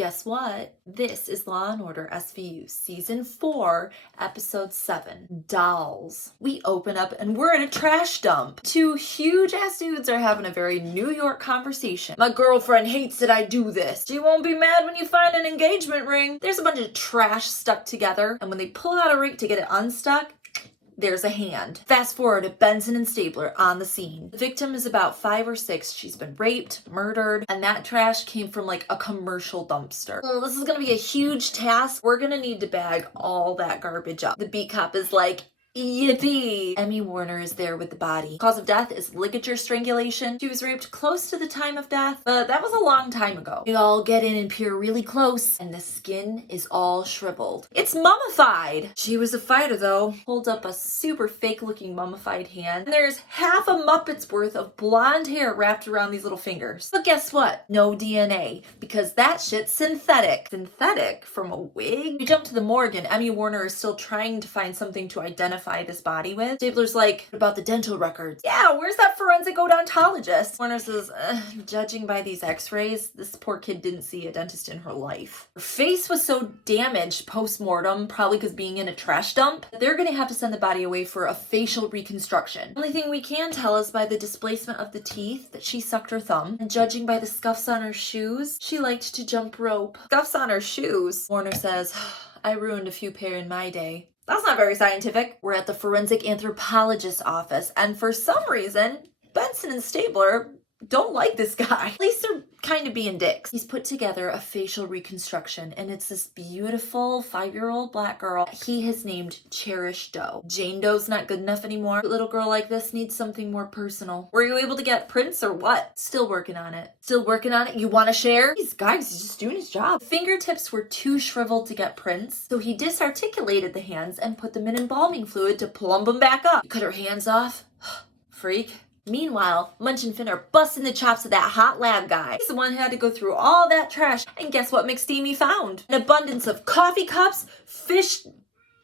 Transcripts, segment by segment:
Guess what? This is Law & Order SVU Season 4, Episode 7, Dolls. We open up and we're in a trash dump. Two huge-ass dudes are having a very New York conversation. My girlfriend hates that I do this. She won't be mad when you find an engagement ring. There's a bunch of trash stuck together, and when they pull out a rake to get it unstuck, there's a hand. Fast forward to Benson and Stabler on the scene. The victim is about 5 or 6. She's been raped, murdered, and that trash came from like a commercial dumpster. Well, this is gonna be a huge task. We're gonna need to bag all that garbage up. The beat cop is like, yippee! Emmy Warner is there with the body. Cause of death is ligature strangulation. She was raped close to the time of death, but that was a long time ago. We all get in and peer really close, and the skin is all shriveled. It's mummified! She was a fighter though. Holds up a super fake looking mummified hand, and there's half a Muppet's worth of blonde hair wrapped around these little fingers. But guess what? No DNA, because that shit's synthetic. Synthetic from a wig? We jump to the morgue and Emmy Warner is still trying to find something to identify this body with. Stabler's like, what about the dental records? Yeah, where's that forensic odontologist? Warner says, judging by these x-rays, this poor kid didn't see a dentist in her life. Her face was so damaged post-mortem, probably because being in a trash dump, that they're gonna have to send the body away for a facial reconstruction. The only thing we can tell is by the displacement of the teeth that she sucked her thumb, and judging by the scuffs on her shoes, she liked to jump rope. Scuffs on her shoes? Warner says, I ruined a few pair in my day. That's not very scientific. We're at the forensic anthropologist's office, and for some reason, Benson and Stabler don't like this guy. At least they're kind of being dicks. He's put together a facial reconstruction, and it's this beautiful 5-year-old black girl he has named Cherish Doe. Jane Doe's not good enough anymore. A little girl like this needs something more personal. Were you able to get prints or what? Still working on it. Still working on it? You want to share? These guys, he's just doing his job. Fingertips were too shriveled to get prints, so he disarticulated the hands and put them in embalming fluid to plumb them back up. You cut her hands off? Freak. Meanwhile, Munch and Finn are busting the chops of that hot lab guy. He's the one who had to go through all that trash, and guess what McSteamy found? An abundance of coffee cups, fish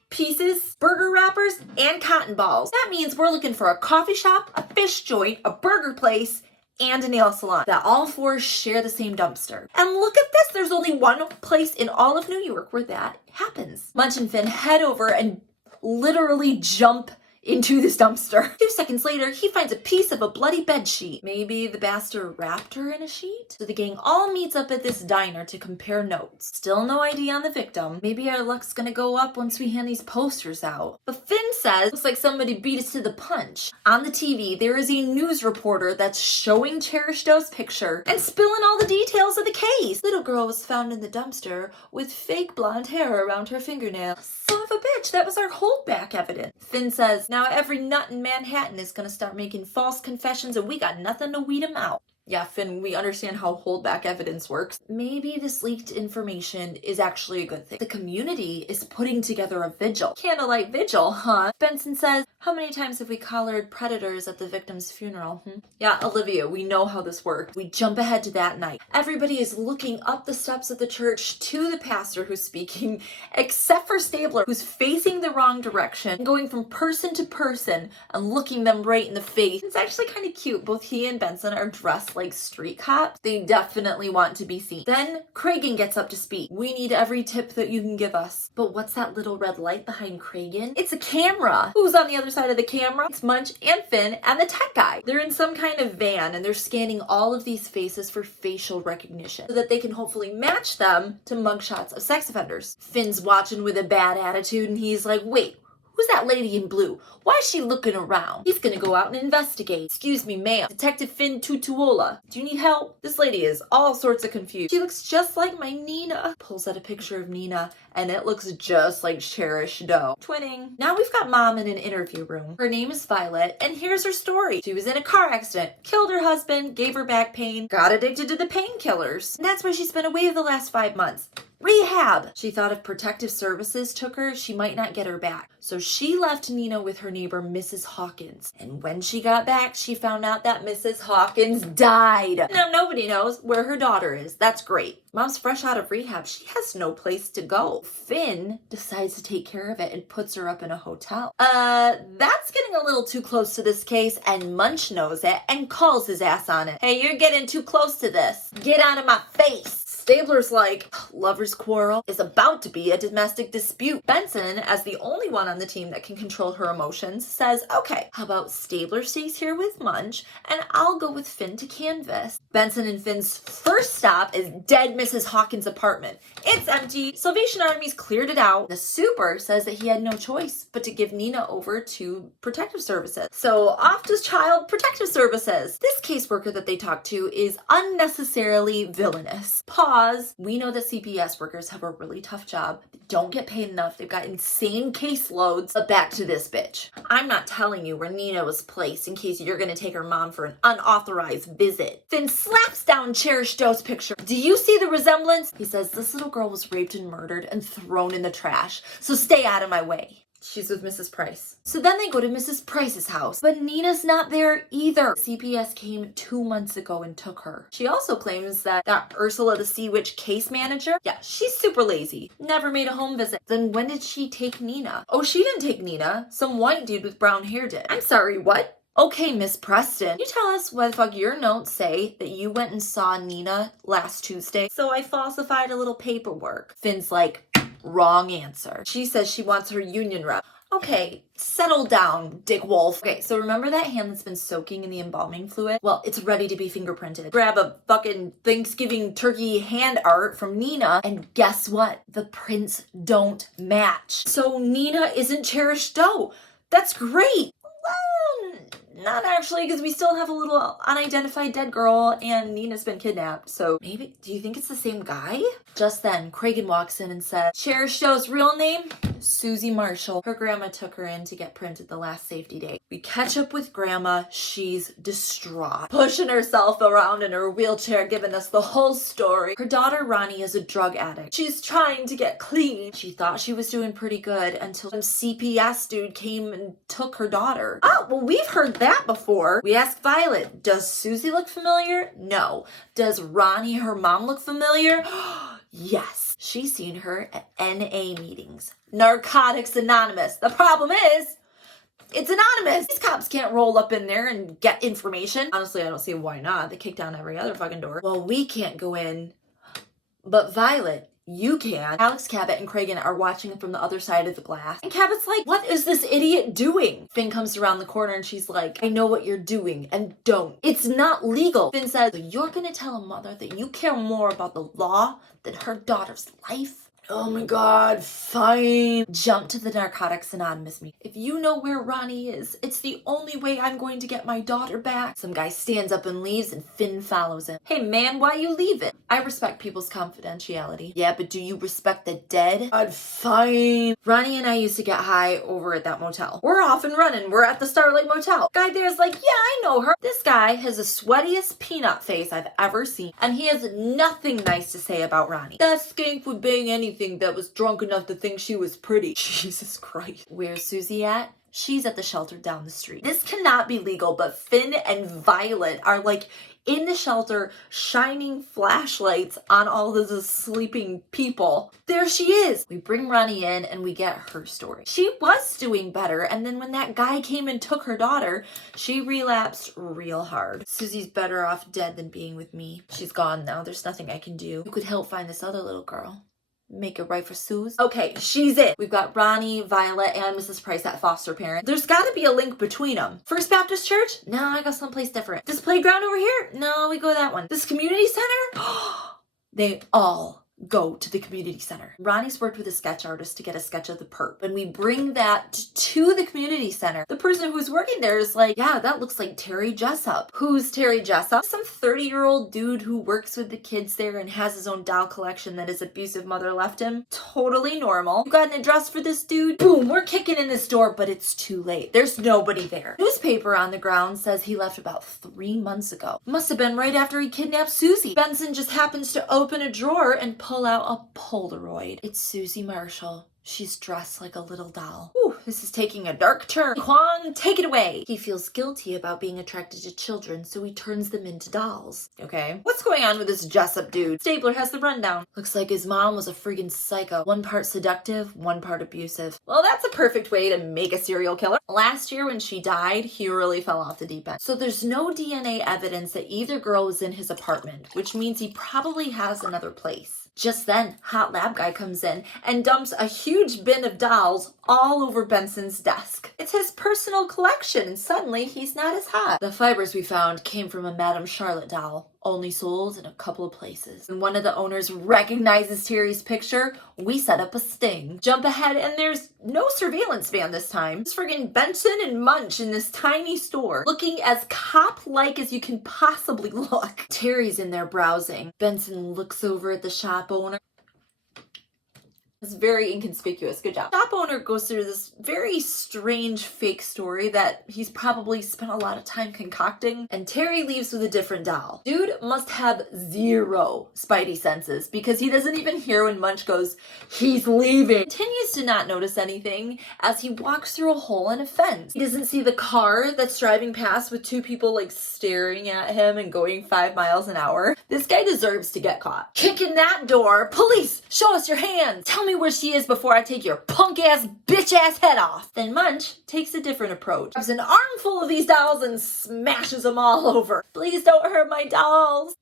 pieces, burger wrappers, and cotton balls. That means we're looking for a coffee shop, a fish joint, a burger place, and a nail salon that all 4 share the same dumpster. And look at this, there's only one place in all of New York where that happens. Munch and Finn head over and literally jump into this dumpster. 2 seconds later, he finds a piece of a bloody bed sheet. Maybe the bastard wrapped her in a sheet? So the gang all meets up at this diner to compare notes. Still no ID on the victim. Maybe our luck's gonna go up once we hand these posters out. But Finn says, looks like somebody beat us to the punch. On the TV, there is a news reporter that's showing Cherish Doe's picture and spilling all the details of the case. Little girl was found in the dumpster with fake blonde hair around her fingernail. Son of a bitch, that was our holdback evidence. Finn says, now every nut in Manhattan is gonna start making false confessions and we got nothing to weed them out. Yeah, Finn, we understand how holdback evidence works. Maybe this leaked information is actually a good thing. The community is putting together a vigil. Candlelight vigil, huh? Benson says, how many times have we collared predators at the victim's funeral? Yeah, Olivia, we know how this worked. We jump ahead to that night. Everybody is looking up the steps of the church to the pastor who's speaking, except for Stabler, who's facing the wrong direction, going from person to person and looking them right in the face. It's actually kind of cute. Both he and Benson are dressed like street cops. They definitely want to be seen. Then Cragen gets up to speak. We need every tip that you can give us. But what's that little red light behind Cragen? It's a camera. Who's on the other side of the camera? It's Munch and Finn and the tech guy. They're in some kind of van and they're scanning all of these faces for facial recognition so that they can hopefully match them to mugshots of sex offenders. Finn's watching with a bad attitude and he's like, wait, who's that lady in blue? Why is she looking around? He's gonna go out and investigate. Excuse me, ma'am. Detective Finn Tutuola. Do you need help? This lady is all sorts of confused. She looks just like my Nina. Pulls out a picture of Nina, and it looks just like Cherish Doe. Twinning. Now we've got Mom in an interview room. Her name is Violet, and here's her story. She was in a car accident, killed her husband, gave her back pain, got addicted to the painkillers. And that's why she's been away the last 5 months. Rehab! She thought if protective services took her, she might not get her back. So she left Nina with her neighbor, Mrs. Hawkins. And when she got back, she found out that Mrs. Hawkins died. Now nobody knows where her daughter is. That's great. Mom's fresh out of rehab. She has no place to go. Finn decides to take care of it and puts her up in a hotel. That's getting a little too close to this case, and Munch knows it and calls his ass on it. Hey, you're getting too close to this. Get out of my face. Stabler's like, lover's quarrel is about to be a domestic dispute. Benson, as the only one on the team that can control her emotions, says, okay, how about Stabler stays here with Munch and I'll go with Finn to canvas. Benson and Finn's first stop is dead Mrs. Hawkins' apartment. It's empty. Salvation Army's cleared it out. The super says that he had no choice but to give Nina over to protective services. So off to Child Protective Services. This caseworker that they talk to is unnecessarily villainous. Pause. We know that CPS workers have a really tough job. They don't get paid enough. They've got insane caseloads. But back to this bitch. I'm not telling you where Nina was placed in case you're gonna take her mom for an unauthorized visit. Finn slaps down Cherish Doe's picture. Do you see the resemblance? He says, this little girl was raped and murdered and thrown in the trash, so stay out of my way. She's with Mrs. Price. So then they go to Mrs. Price's house, but Nina's not there either. CPS came 2 months ago and took her. She also claims that Ursula the Sea Witch case manager, yeah, she's super lazy. Never made a home visit. Then when did she take Nina? Oh, she didn't take Nina. Some white dude with brown hair did. I'm sorry, what? Okay, Miss Preston, you tell us why the fuck your notes say that you went and saw Nina last Tuesday, so I falsified a little paperwork. Finn's like, wrong answer. She says she wants her union rep. Okay, settle down, Dick Wolf. Okay, so remember that hand that's been soaking in the embalming fluid? Well, it's ready to be fingerprinted. Grab a fucking Thanksgiving turkey hand art from Nina, and guess what? The prints don't match. So Nina isn't Cherish Doe. That's great. Well, not actually, because we still have a little unidentified dead girl and Nina's been kidnapped. So maybe, do you think it's the same guy? Just then, Cragen walks in and says, Cherish Doe's real name? Susie Marshall. Her grandma took her in to get printed the last safety day. We catch up with grandma. She's distraught, pushing herself around in her wheelchair, giving us the whole story. Her daughter Ronnie is a drug addict. She's trying to get clean. She thought she was doing pretty good until some CPS dude came and took her daughter. Oh, well, we've heard that before. We asked Violet, does Susie look familiar? No. Does Ronnie, her mom, look familiar? Yes. She's seen her at NA meetings. Narcotics Anonymous. The problem is, it's anonymous. These cops can't roll up in there and get information. Honestly, I don't see why not. They kick down every other fucking door. Well, we can't go in, but Violet, you can. Alex, Cabot, and Cragen are watching from the other side of the glass. And Cabot's like, what is this idiot doing? Finn comes around the corner and she's like, I know what you're doing and don't. It's not legal. Finn says, so you're gonna tell a mother that you care more about the law than her daughter's life? Oh my god, fine. Jump to the Narcotics Anonymous meeting. If you know where Ronnie is, it's the only way I'm going to get my daughter back. Some guy stands up and leaves and Finn follows him. Hey man, why you leaving? I respect people's confidentiality. Yeah, but do you respect the dead? God, fine. Ronnie and I used to get high over at that motel. We're off and running. We're at the Starlight Motel. Guy there's like, yeah, I know her. This guy has the sweatiest peanut face I've ever seen, and he has nothing nice to say about Ronnie. That skank would bang anything that was drunk enough to think she was pretty. Jesus Christ. Where's Susie at? She's at the shelter down the street. This cannot be legal, but Finn and Violet are like in the shelter shining flashlights on all of the sleeping people. There she is. We bring Ronnie in and we get her story. She was doing better, and then when that guy came and took her daughter, she relapsed real hard. Susie's better off dead than being with me. She's gone now. There's nothing I can do. You could help find this other little girl. Make it right for Suze. Okay, she's it. We've got Ronnie, Violet, and Mrs. Price at foster parent. There's gotta be a link between them. First Baptist Church? No, I go someplace different. This playground over here? No, we go that one. This community center? They all go to the community center. Ronnie's worked with a sketch artist to get a sketch of the perp. When we bring that to the community center, the person who's working there is like, yeah, that looks like Terry Jessup. Who's Terry Jessup? Some 30-year-old dude who works with the kids there and has his own doll collection that his abusive mother left him. Totally normal. You got an address for this dude? Boom, we're kicking in this door, but it's too late. There's nobody there. Newspaper on the ground says he left about 3 months ago. Must have been right after he kidnapped Susie. Benson just happens to open a drawer and pull out a Polaroid. It's Susie Marshall. She's dressed like a little doll. Ooh, this is taking a dark turn. Kwon, take it away. He feels guilty about being attracted to children, so he turns them into dolls. Okay, what's going on with this Jessup dude? Stabler has the rundown. Looks like his mom was a friggin' psycho. One part seductive, one part abusive. Well, that's a perfect way to make a serial killer. Last year when she died, he really fell off the deep end. So there's no DNA evidence that either girl was in his apartment, which means he probably has another place. Just then, hot lab guy comes in and dumps a huge bin of dolls all over Benson's desk. It's his personal collection, and suddenly he's not as hot. The fibers we found came from a Madame Charlotte doll, only sold in a couple of places. When one of the owners recognizes Terry's picture, we set up a sting. Jump ahead, and there's no surveillance van this time. It's friggin' Benson and Munch in this tiny store, looking as cop-like as you can possibly look. Terry's in there browsing. Benson looks over at the shop owner. It's very inconspicuous. Good job. Shop owner goes through this very strange fake story that he's probably spent a lot of time concocting, and Terry leaves with a different doll. Dude must have zero spidey senses because he doesn't even hear when Munch goes, "He's leaving." Continues to not notice anything as he walks through a hole in a fence. He doesn't see the car that's driving past with two people like staring at him and going 5 miles an hour. This guy deserves to get caught. Kick in that door. Police, show us your hands. Tell me where she is before I take your punk ass bitch ass head off. Then Munch takes a different approach. Grabs an armful of these dolls and smashes them all over. Please don't hurt my dolls.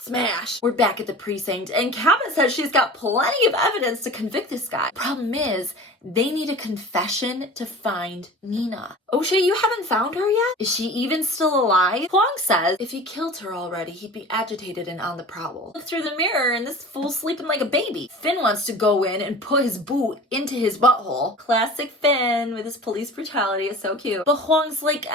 Smash. We're back at the precinct, and Cabot says she's got plenty of evidence to convict this guy. Problem is, they need a confession to find Nina. O'Shea, you haven't found her yet? Is she even still alive? Huang says if he killed her already, he'd be agitated and on the prowl. Look through the mirror, and this fool's sleeping like a baby. Finn wants to go in and put his boot into his butthole. Classic Finn with his police brutality. It's so cute. But Huang's like,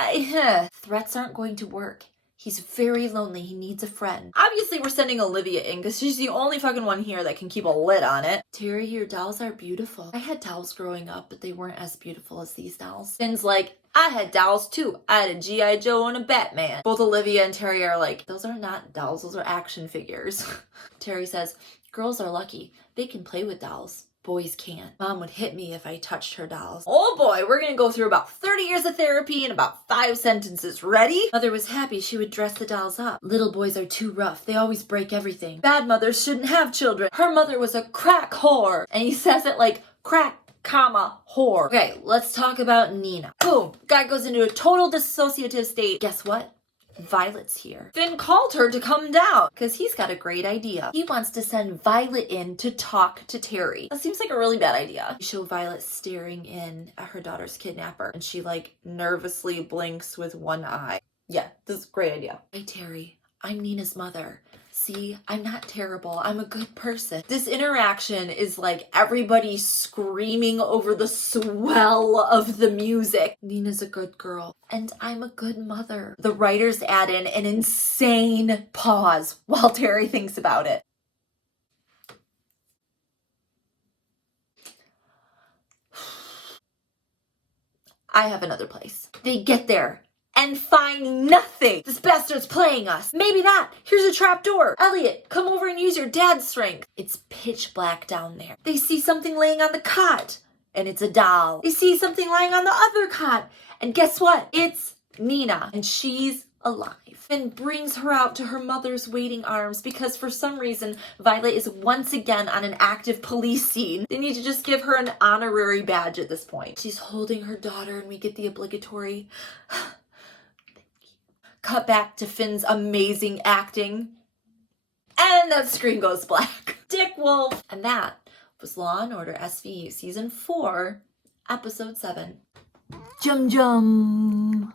threats aren't going to work. He's very lonely. He needs a friend. Obviously, we're sending Olivia in because she's the only fucking one here that can keep a lid on it. Terry, your dolls are beautiful. I had dolls growing up, but they weren't as beautiful as these dolls. Finn's like, I had dolls too. I had a G.I. Joe and a Batman. Both Olivia and Terry are like, those are not dolls. Those are action figures. Terry says, girls are lucky. They can play with dolls. Boys can't. Mom would hit me if I touched her dolls. Oh boy, we're gonna go through about 30 years of therapy in about 5 sentences. Ready? Mother was happy she would dress the dolls up. Little boys are too rough. They always break everything. Bad mothers shouldn't have children. Her mother was a crack whore. And he says it like crack, comma, whore. Okay, let's talk about Nina. Boom. Guy goes into a total dissociative state. Guess what? Violet's here. Finn called her to come down because he's got a great idea. He wants to send Violet in to talk to Terry. That seems like a really bad idea. We show Violet staring in at her daughter's kidnapper, and she like nervously blinks with one eye. Yeah, this is a great idea. Hey Terry, I'm Nina's mother. See, I'm not terrible. I'm a good person. This interaction is like everybody screaming over the swell of the music. Nina's a good girl, and I'm a good mother. The writers add in an insane pause while Terry thinks about it. I have another place. They get there and find nothing. This bastard's playing us. Maybe not. Here's a trap door. Elliot, come over and use your dad's strength. It's pitch black down there. They see something laying on the cot, and it's a doll. They see something lying on the other cot, and guess what? It's Nina, and she's alive. Finn brings her out to her mother's waiting arms because for some reason, Violet is once again on an active police scene. They need to just give her an honorary badge at this point. She's holding her daughter, and we get the obligatory cut back to Finn's amazing acting. And that screen goes black. Dick Wolf. And that was Law & Order SVU Season 4, Episode 7. Jum jum.